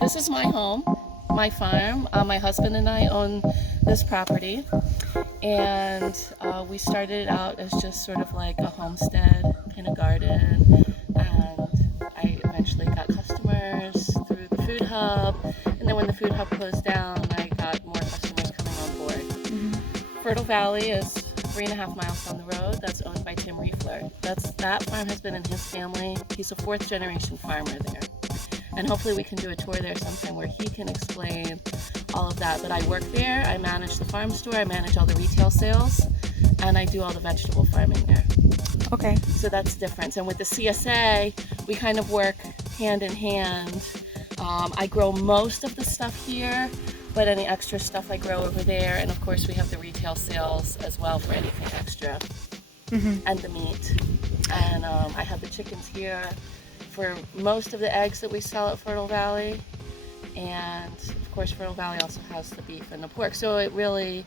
This is my home, my farm. My husband and I own this property, and we started out as just sort of like a homestead kind of garden, and I eventually got customers through the food hub, and then when the food hub closed down, I got more customers coming on board. Fertile Valley is 3.5 miles down the road. That's owned by Tim Riefler. That farm has been in his family. He's a 4th generation farmer there. And hopefully we can do a tour there sometime where he can explain all of that. But I work there, I manage the farm store, I manage all the retail sales, and I do all the vegetable farming there. Okay. So that's the difference. And with the CSA, we kind of work hand in hand. I grow most of the stuff here, but any extra stuff I grow over there. And of course we have the retail sales as well for anything extra. And the meat. And I have the chickens here for most of the eggs that we sell at Fertile Valley. And of course Fertile Valley also has the beef and the pork. So it really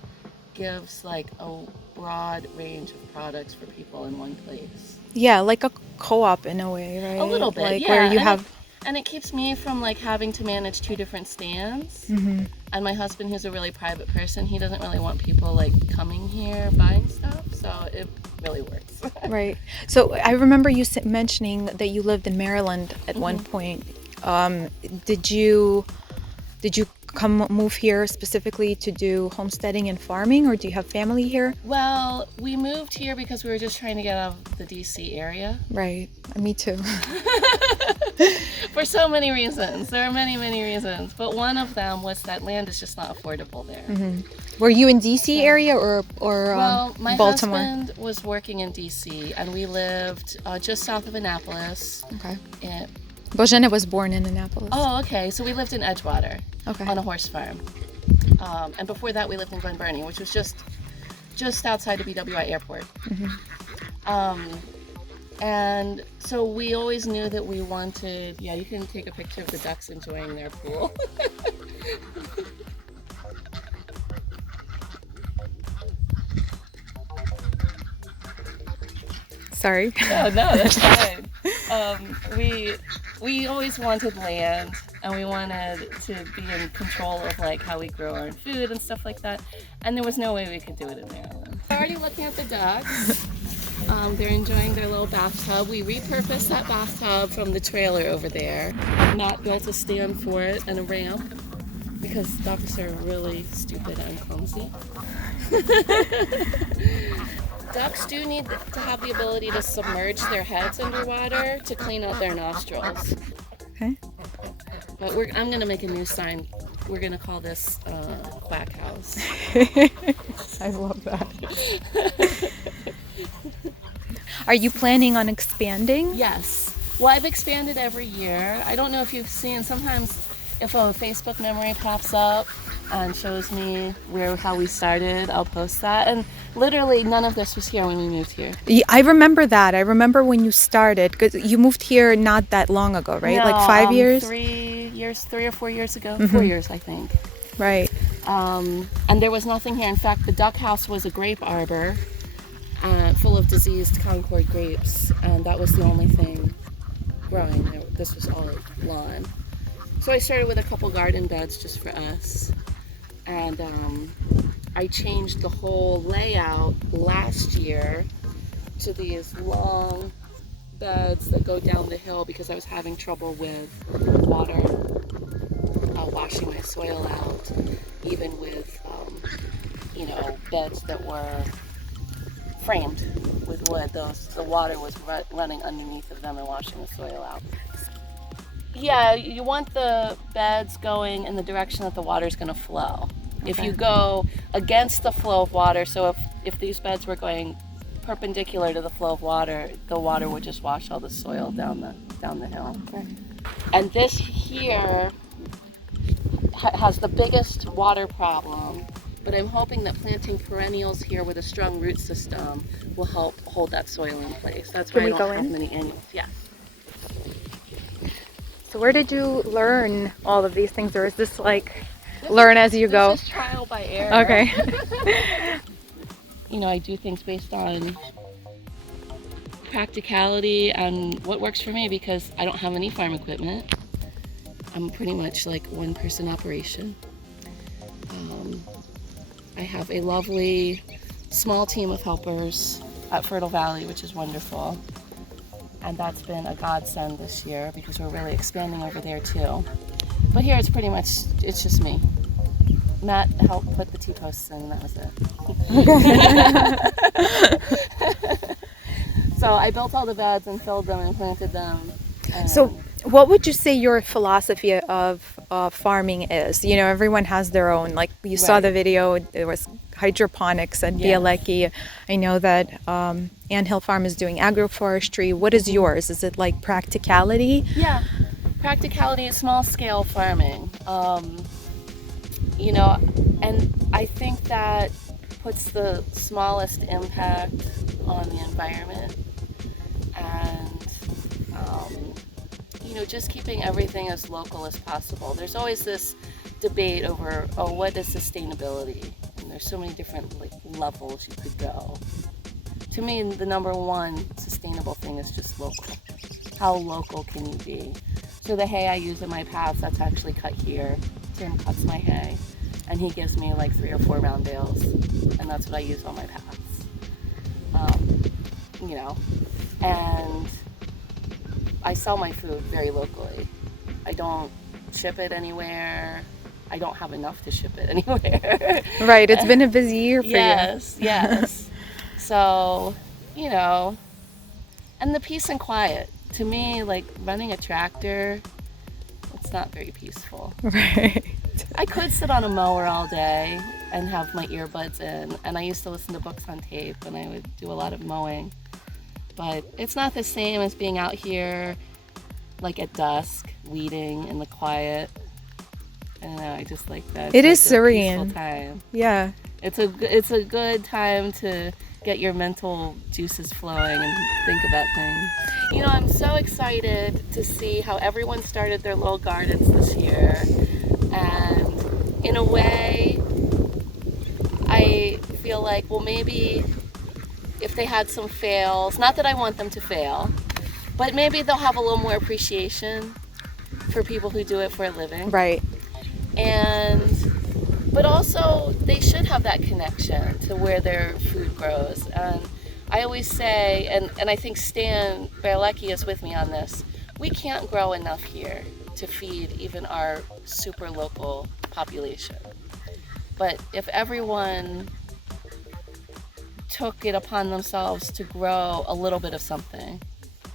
gives like a broad range of products for people in one place. Yeah, like a co-op in a way, right? A little bit, like yeah. Where you have... And it keeps me from like having to manage 2 different stands. And my husband, who's a really private person, he doesn't really want people like coming here buying stuff. So it really works. Right. So I remember you mentioning that you lived in Maryland at one point. Did you move here specifically to do homesteading and farming, or do you have family here? Well, we moved here because we were just trying to get out of the DC area. Right. Me too. For so many reasons. There are many, many reasons. But one of them was that land is just not affordable there. Were you in DC area or well, my Baltimore? husband was working in DC, and we lived just south of Annapolis. Okay. And, Bojana was born in Annapolis. oh, okay. So we lived in Edgewater. Okay. On a horse farm. And before that, we lived in Glen Burnie, which was just outside of BWI Airport. And so we always knew that we wanted, yeah, you can take a picture of the ducks enjoying their pool. Sorry. Oh, no, that's fine. We always wanted land, and we wanted to be in control of like how we grow our food and stuff like that. And there was no way we could do it in Maryland. We're already looking at the ducks. They're enjoying their little bathtub. We repurposed that bathtub from the trailer over there. Matt built a stand for it and a ramp because ducks are really stupid and clumsy. Ducks do need to have the ability to submerge their heads underwater to clean out their nostrils. Okay. But I'm going to make a new sign. We're going to call this Quack House. I love that. Are you planning on expanding? Yes. Well, I've expanded every year. I don't know if you've seen, sometimes if a Facebook memory pops up and shows me how we started, I'll post that. And literally none of this was here when we moved here. I remember that. I remember when you started, because you moved here not that long ago, right? No, like 5 years? 3 or 4 years ago. 4 years, I think. Right. And there was nothing here. In fact, the duck house was a grape arbor full of diseased Concord grapes, and that was the only thing growing there. This was all lawn. So I started with a couple garden beds just for us, and I changed the whole layout last year to these long beds that go down the hill because I was having trouble with water washing my soil out, even with beds that were framed with wood. The water was running underneath of them and washing the soil out. Yeah, you want the beds going in the direction that the water's going to flow. Okay. If you go against the flow of water, so if these beds were going perpendicular to the flow of water, the water would just wash all the soil down the hill. Okay. And this here has the biggest water problem, but I'm hoping that planting perennials here with a strong root system will help hold that soil in place. That's why I don't have many annuals. Yeah. So where did you learn all of these things, or is this like learn as you go? This is trial by error. Okay. I do things based on practicality and what works for me because I don't have any farm equipment. I'm pretty much like one-person operation. I have a lovely small team of helpers at Fertile Valley, which is wonderful. And that's been a godsend this year because we're really expanding over there too. But here it's pretty much, it's just me. Matt helped put the T-posts in, and that was it. So I built all the beds and filled them and planted them. So what would you say your philosophy of farming is? You know, everyone has their own, like you saw the video, there was hydroponics at Bielecki. I know that Anthill Farm is doing agroforestry. What is yours? Is it like practicality? Yeah, practicality and small-scale farming. You know, and I think that puts the smallest impact on the environment, and you know, just keeping everything as local as possible. There's always this debate over, oh, what is sustainability? And there's so many different like levels you could go. To me, the number one sustainable thing is just local. How local can you be? So the hay I use in my paths, that's actually cut here. Tim cuts my hay, and he gives me like 3 or 4 round bales, and that's what I use on my paths. You know, and I sell my food very locally. I don't ship it anywhere. I don't have enough to ship it anywhere. Right, it's been a busy year for you. Yes. So, you know, and the peace and quiet. To me, like running a tractor, it's not very peaceful. Right. I could sit on a mower all day and have my earbuds in, and I used to listen to books on tape, and I would do a lot of mowing. But it's not the same as being out here, like at dusk, weeding in the quiet. I don't know, I just like that. It is like serene. peaceful time. Yeah. It's a good time to get your mental juices flowing and think about things. You know, I'm so excited to see how everyone started their little gardens this year. And in a way, I feel like, well, maybe if they had some fails, not that I want them to fail, but maybe they'll have a little more appreciation for people who do it for a living. Right. But also they should have that connection to where their food grows. And I always say, and I think Stan Bielecki is with me on this, we can't grow enough here to feed even our super local population. But if everyone took it upon themselves to grow a little bit of something,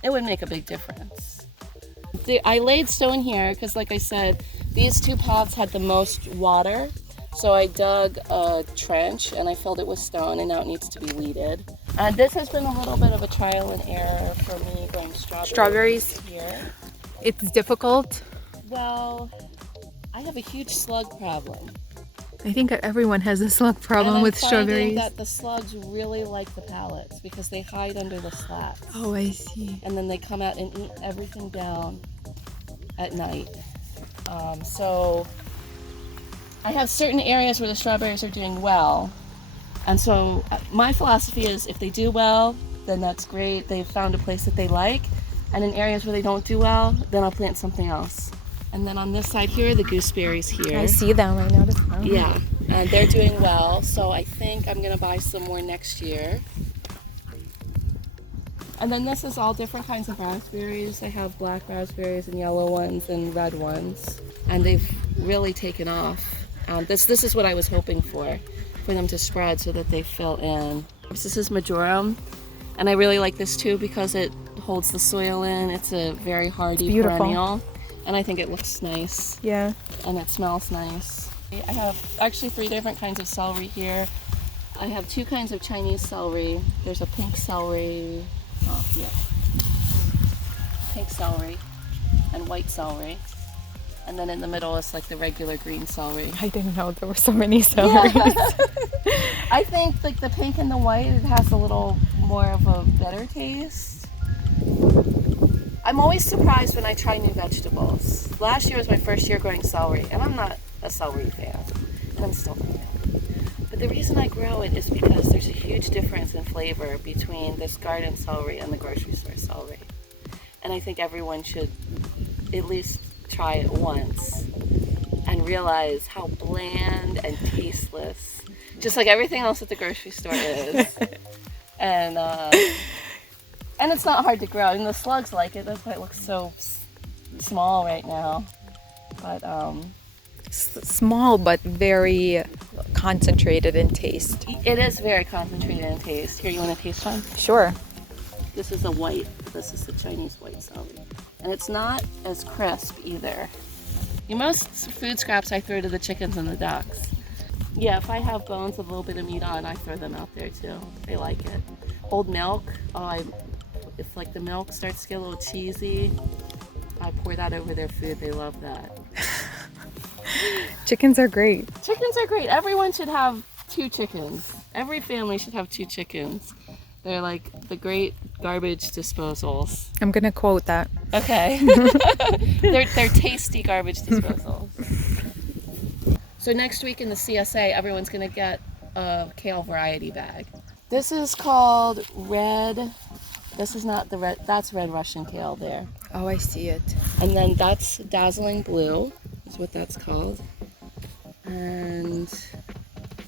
it would make a big difference. I laid stone here because, like I said, these 2 paths had the most water. So I dug a trench and I filled it with stone, and now it needs to be weeded. This has been a little bit of a trial and error for me growing strawberries here. It's difficult. Well, I have a huge slug problem. I think everyone has a slug problem with strawberries. And I'm finding that the slugs really like the pallets because they hide under the slats. Oh, I see. And then they come out and eat everything down at night. So I have certain areas where the strawberries are doing well. And so my philosophy is if they do well, then that's great. They've found a place that they like. And in areas where they don't do well, then I'll plant something else. And then on this side here, the gooseberries here. I see them, I noticed them. Yeah, and they're doing well. So I think I'm gonna buy some more next year. And then this is all different kinds of raspberries. I have black raspberries and yellow ones and red ones. And they've really taken off. This is what I was hoping for them to spread so that they fill in. This is majorum, and I really like this too because it holds the soil in. It's a very hardy perennial, and I think it looks nice. Yeah. And it smells nice. I have actually 3 different kinds of celery here. I have 2 kinds of Chinese celery. There's a pink celery, pink celery and white celery. And then in the middle is like the regular green celery. I didn't know there were so many celeries. Yeah. I think like the pink and the white, it has a little more of a better taste. I'm always surprised when I try new vegetables. Last year was my first year growing celery, and I'm not a celery fan, and I'm still not a fan. But the reason I grow it is because there's a huge difference in flavor between this garden celery and the grocery store celery. And I think everyone should at least try it once and realize how bland and tasteless, just like everything else at the grocery store is. And it's not hard to grow. And the slugs like it. That's why it looks so small right now. But Small but very concentrated in taste. it is very concentrated in taste. Here, you want to taste one? Sure. This is this is the Chinese white celery. And it's not as crisp either. Most food scraps I throw to the chickens and the ducks. Yeah, if I have bones with a little bit of meat on, I throw them out there too. They like it. Old milk, if like the milk starts to get a little cheesy, I pour that over their food. They love that. Chickens are great. Chickens are great. Everyone should have 2 chickens. Every family should have 2 chickens. They're like the great garbage disposals. I'm gonna quote that. Okay. they're tasty garbage disposals. So next week in the CSA, everyone's gonna get a kale variety bag. This is called red. This is not the red. That's red Russian kale there. Oh, I see it. And then that's dazzling blue. Is what that's called. And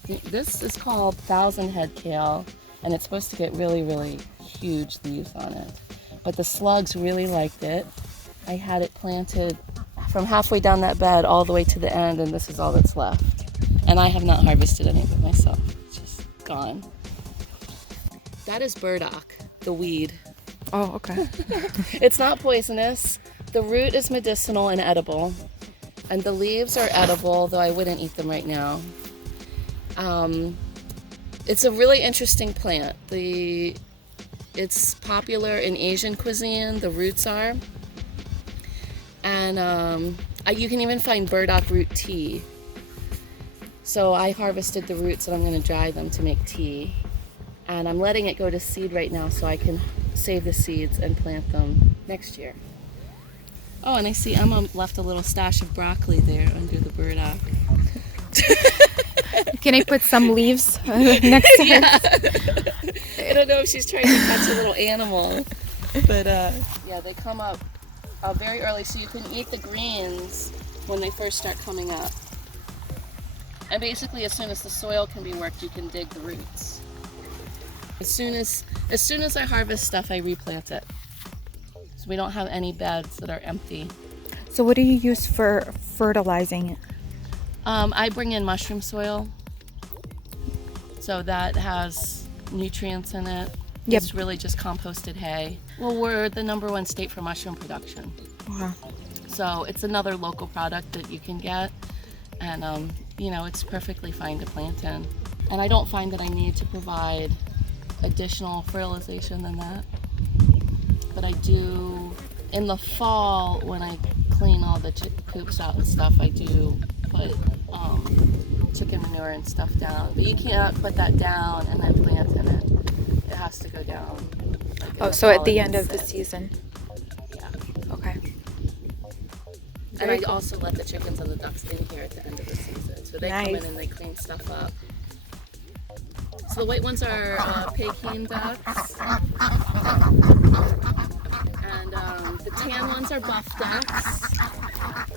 this is called 1,000 head kale. And it's supposed to get really, really huge leaves on it. But the slugs really liked it. I had it planted from halfway down that bed all the way to the end, and this is all that's left. And I have not harvested any of it myself. It's just gone. That is burdock, the weed. Oh, okay. It's not poisonous. The root is medicinal and edible. And the leaves are edible, though I wouldn't eat them right now. It's a really interesting plant. It's popular in Asian cuisine, the roots are. And you can even find burdock root tea. So I harvested the roots and I'm going to dry them to make tea. And I'm letting it go to seed right now so I can save the seeds and plant them next year. Oh, and I see Emma left a little stash of broccoli there under the burdock. Can I put some leaves next to Yeah. I don't know if she's trying to catch a little animal. But yeah, they come up very early, so you can eat the greens when they first start coming up. And basically, as soon as the soil can be worked, you can dig the roots. As soon as I harvest stuff, I replant it. So we don't have any beds that are empty. So what do you use for fertilizing it? I bring in mushroom soil. So that has nutrients in it. Yep. It's really just composted hay. Well, we're the #1 state for mushroom production. Wow. So it's another local product that you can get. And, it's perfectly fine to plant in. And I don't find that I need to provide additional fertilization than that. But I do, in the fall, when I clean all the coops out and stuff, I do put chicken manure and stuff down. But you can't put that down and then plant in it. It has to go down. So at the end of the season. Yeah. Okay. And I also let the chickens and the ducks in here at the end of the season. So they come in and they clean stuff up. So the white ones are Peking ducks. And the tan ones are buff ducks.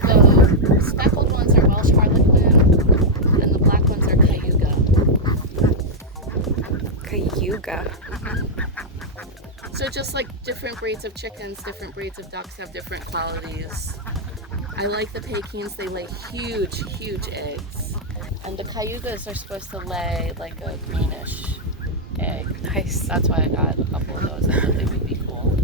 The speckled ones are Welsh Harlequin. And the black ones are Cayuga. Cayuga. So just like different breeds of chickens, different breeds of ducks have different qualities. I like the Pekins, they lay huge, huge eggs. And the Cayugas are supposed to lay like a greenish egg. Nice. That's why I got a couple of those. I thought they would be cool.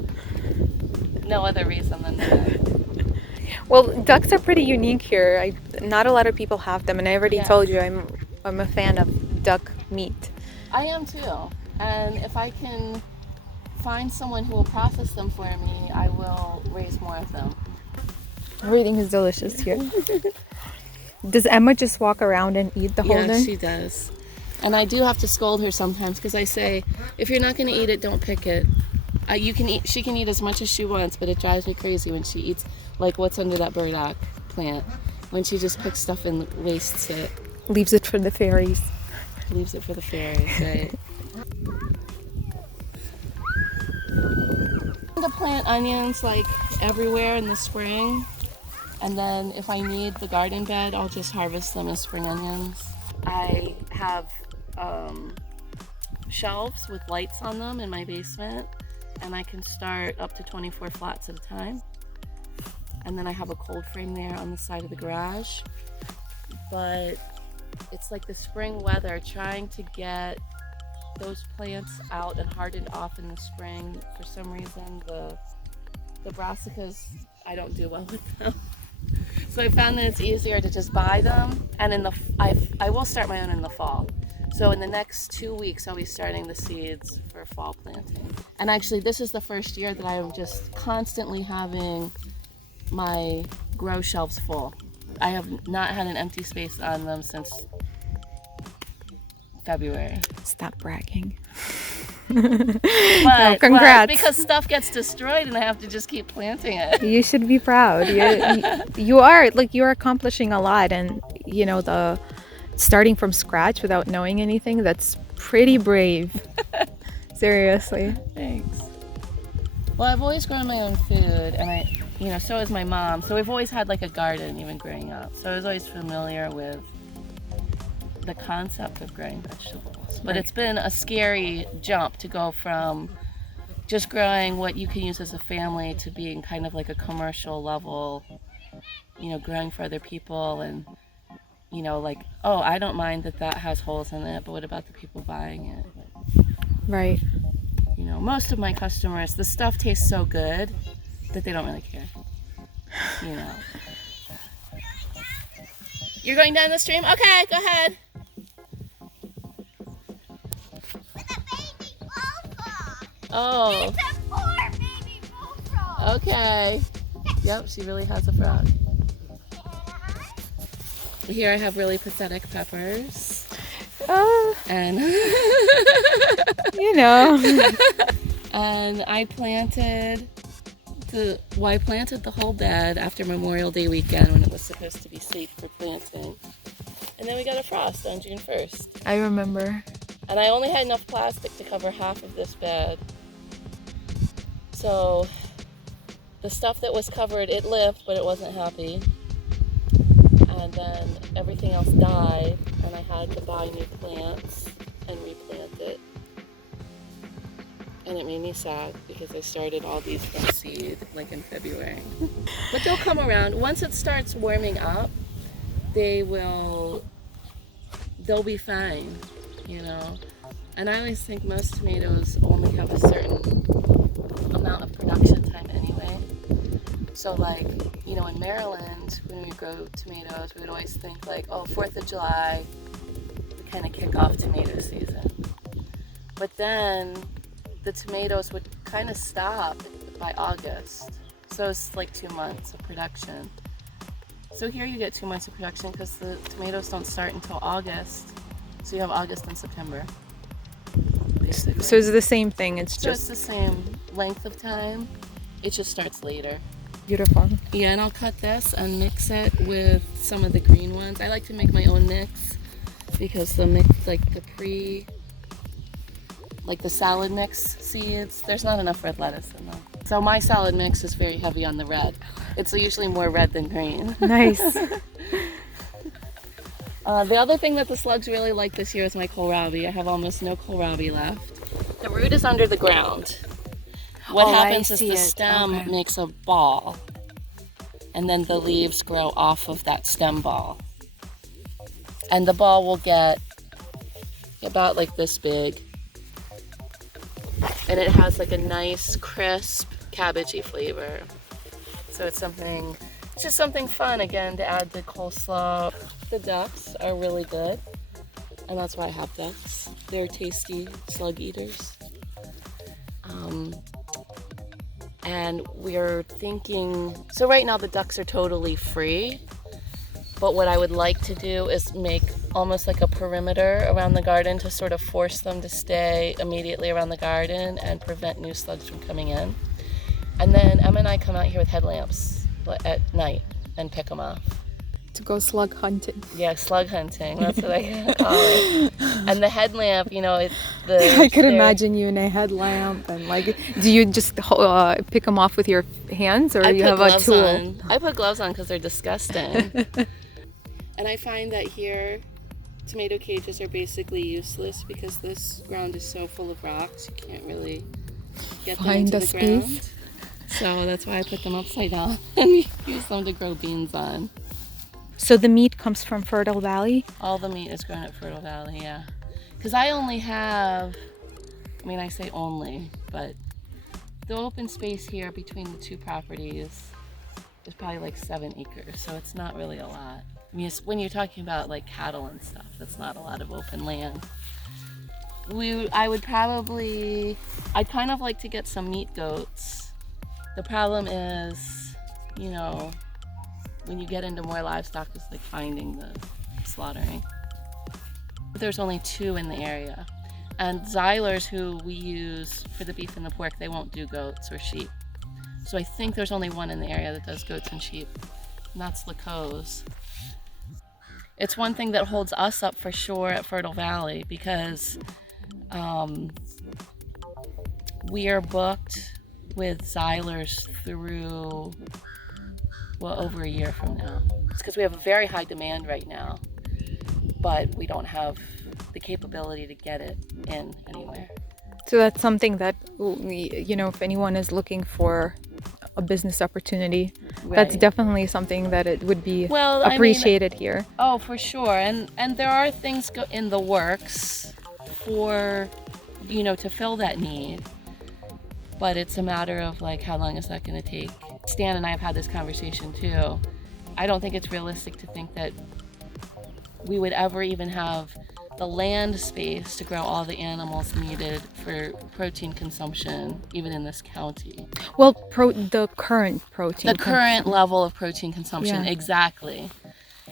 No other reason than that. Well, ducks are pretty unique here. Not a lot of people have them, and I already told you I'm a fan of duck meat. I am too. And if I can find someone who will process them for me, I will raise more of them. Everything is delicious here. Does Emma just walk around and eat the whole day? Yeah, she does. And I do have to scold her sometimes because I say, if you're not going to eat it, don't pick it. She can eat as much as she wants, but it drives me crazy when she eats like what's under that burdock plant. When she just picks stuff and wastes it. Leaves it for the fairies. Leaves it for the fairies, right? To plant onions like everywhere in the spring. And then if I need the garden bed, I'll just harvest them as spring onions. I have shelves with lights on them in my basement, and I can start up to 24 flats at a time. And then I have a cold frame there on the side of the garage. But it's like the spring weather, trying to get those plants out and hardened off in the spring. For some reason, the brassicas, I don't do well with them. So I found that it's easier to just buy them, and I will start my own in the fall. So in the next 2 weeks, I'll be starting the seeds for fall planting. And actually, this is the first year that I'm just constantly having my grow shelves full. I have not had an empty space on them since February. Stop bragging. But, congrats. Because stuff gets destroyed and I have to just keep planting it. You should be proud. You are, like, you're accomplishing a lot, and the starting from scratch without knowing anything, that's pretty brave. Seriously. Thanks. Well, I've always grown my own food, and so has my mom. So we've always had like a garden even growing up. So I was always familiar with the concept of growing vegetables. But It's been a scary jump to go from just growing what you can use as a family to being kind of like a commercial level, growing for other people, and like, oh, I don't mind that has holes in it, but what about the people buying it? Right. Most of my customers, the stuff tastes so good that they don't really care. You're going down the stream? Okay, go ahead. Oh. It's a poor baby bullfrog. Okay. Yep, she really has a frog. Here I have really pathetic peppers. And and I planted the whole bed after Memorial Day weekend when it was supposed to be safe for planting. And then we got a frost on June 1st. I remember. And I only had enough plastic to cover half of this bed. So the stuff that was covered, it lived, but it wasn't happy. And then everything else died, and I had to buy new plants and replant it. And it made me sad because I started all these from seed like in February. But they'll come around. Once it starts warming up, they'll be fine, And I always think most tomatoes only have a certain amount of production time anyway. So like, in Maryland, when we grow tomatoes, we would always think like, oh, 4th of July, we kind of kick off tomato season. But then the tomatoes would kind of stop by August. So it's like 2 months of production. So here you get 2 months of production because the tomatoes don't start until August. So you have August and September, basically. So it's the same thing. It's just the same length of time. It just starts later. Beautiful. Yeah, and I'll cut this and mix it with some of the green ones. I like to make my own mix because the mix, like the salad mix seeds, there's not enough red lettuce in them. So my salad mix is very heavy on the red. It's usually more red than green. Nice. The other thing that the slugs really like this year is my kohlrabi. I have almost no kohlrabi left. The root is under the ground. What happens is the stem makes a ball, and then the leaves grow off of that stem ball. And the ball will get about like this big. And it has like a nice, crisp, cabbagey flavor. So it's just something fun, again, to add to coleslaw. The ducks are really good, and that's why I have ducks. They're tasty slug eaters. And we're thinking, so right now the ducks are totally free, but what I would like to do is make almost like a perimeter around the garden to sort of force them to stay immediately around the garden and prevent new slugs from coming in. And then Emma and I come out here with headlamps at night and pick them off. To go slug hunting. Yeah, slug hunting. That's what I call it. And the headlamp, you know, I could imagine you in a headlamp and like, do you just pick them off with your hands, or you have a tool? On. I put gloves on because they're disgusting. And I find that here, tomato cages are basically useless because this ground is so full of rocks, you can't really get them into the ground. So that's why I put them upside down and use them to grow beans on. So the meat comes from Fertile Valley? All the meat is grown at Fertile Valley, yeah. Because I only have, I mean, I say only, but the open space here between the two properties is probably like 7 acres, so it's not really a lot. I mean, when you're talking about like cattle and stuff, that's not a lot of open land. I'd kind of like to get some meat goats. The problem is, you know, when you get into more livestock, it's like finding the slaughtering. There's only 2 in the area. And Xylers, who we use for the beef and the pork, they won't do goats or sheep. So I think there's only 1 in the area that does goats and sheep, and that's Laco's. It's one thing that holds us up for sure at Fertile Valley because we are booked with Xylers through, well, over a year from now. It's because we have a very high demand right now, but we don't have the capability to get it in anywhere. So that's something that, you know, if anyone is looking for a business opportunity, that's definitely something that it would be appreciated here. Oh, for sure. And there are things in the works for, you know, to fill that need. But it's a matter of like, how long is that going to take? Stan and I have had this conversation too. I don't think it's realistic to think that we would ever even have the land space to grow all the animals needed for protein consumption, even in this county. Well, the current protein. The current level of protein consumption, yeah. Exactly.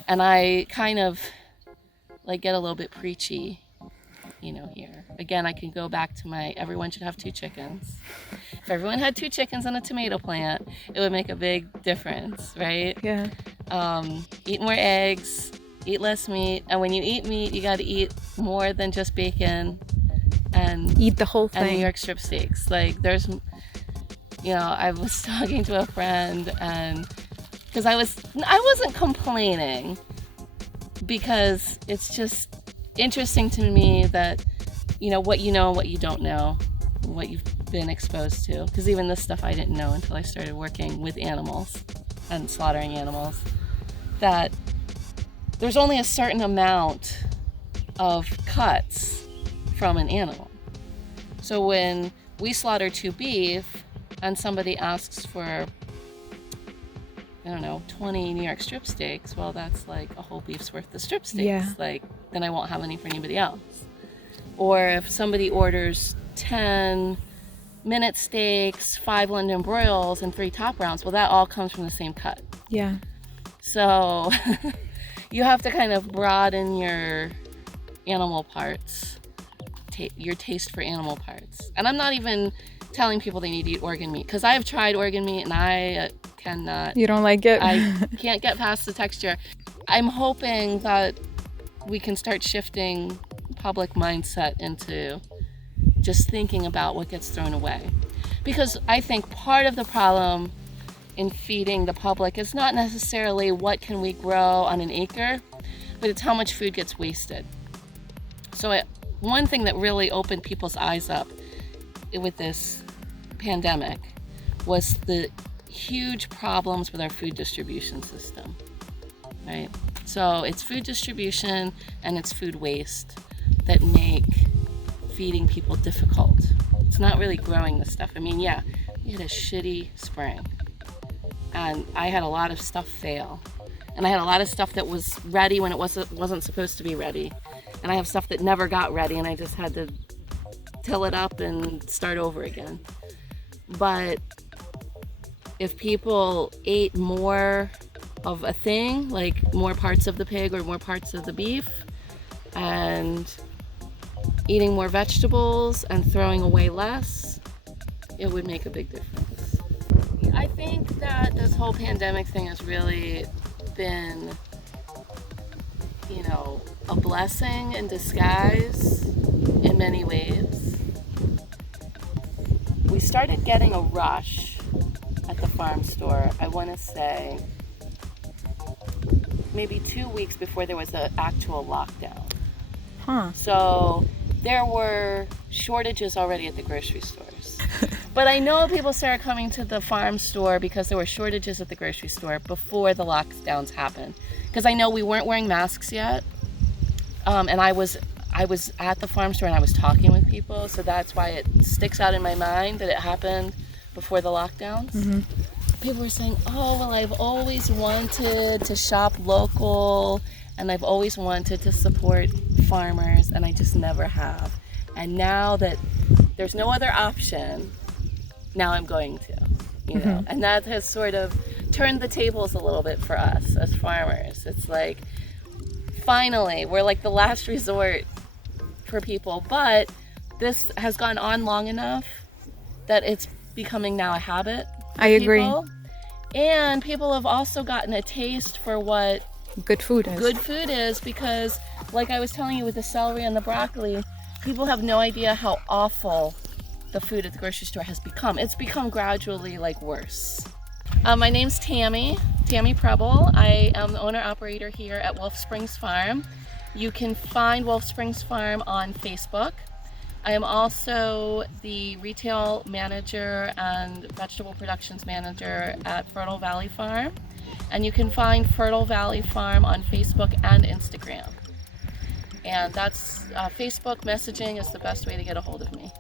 And I kind of like get a little bit preachy, you know, here. Again, I can go back to everyone should have 2 chickens. If everyone had 2 chickens on a tomato plant, it would make a big difference, right? Yeah. Eat more eggs, eat less meat, and when you eat meat, you got to eat more than just bacon and eat the whole thing. And New York strip steaks. Like there's, you know, I was talking to a friend, and because I wasn't complaining, because it's just interesting to me that, you know what you don't know, what you've been exposed to. Because even this stuff I didn't know until I started working with animals and slaughtering animals, that there's only a certain amount of cuts from an animal. So when we slaughter 2 beef and somebody asks for, I don't know, 20 New York strip steaks, well, that's like a whole beef's worth of strip steaks. Yeah. Like, then I won't have any for anybody else. Or if somebody orders 10 minute steaks, 5 London broils, and 3 top rounds, well, that all comes from the same cut. Yeah. So you have to kind of broaden your animal parts, your taste for animal parts. And I'm not even telling people they need to eat organ meat, because I've tried organ meat and I cannot. You don't like it? I can't get past the texture. I'm hoping that we can start shifting public mindset into just thinking about what gets thrown away. Because I think part of the problem in feeding the public is not necessarily what can we grow on an acre, but it's how much food gets wasted. So one thing that really opened people's eyes up with this pandemic was the huge problems with our food distribution system, right? So it's food distribution and it's food waste that make feeding people difficult. It's not really growing the stuff. I mean, yeah, we had a shitty spring, and I had a lot of stuff fail, and I had a lot of stuff that was ready when it wasn't supposed to be ready, and I have stuff that never got ready, and I just had to till it up and start over again. But if people ate more of a thing, like more parts of the pig or more parts of the beef, and eating more vegetables and throwing away less, it would make a big difference. I think that this whole pandemic thing has really been you know, a blessing in disguise in many ways. We started getting a rush at the farm store, I want to say, maybe 2 weeks before there was an actual lockdown. Huh. So there were shortages already at the grocery stores. But I know people started coming to the farm store because there were shortages at the grocery store before the lockdowns happened. Because I know we weren't wearing masks yet. And I was at the farm store and I was talking with people. So that's why it sticks out in my mind that it happened before the lockdowns. Mm-hmm. People were saying, oh, well, I've always wanted to shop local and I've always wanted to support farmers and I just never have. And now that there's no other option, now I'm going to, you know. And that has sort of turned the tables a little bit for us as farmers. It's like, finally, we're like the last resort for people, but this has gone on long enough that it's becoming now a habit. I agree. People. And people have also gotten a taste for what Good food is. good food is, because like I was telling you with the celery and the broccoli, people have no idea how awful the food at the grocery store has become. It's become gradually like worse. My name's Tammy Preble. I am the owner-operator here at Wolfe Springs Farm. You can find Wolfe Springs Farm on Facebook. I am also the retail manager and vegetable productions manager at Fertile Valley Farm. And you can find Fertile Valley Farm on Facebook and Instagram. And that's Facebook messaging is the best way to get a hold of me.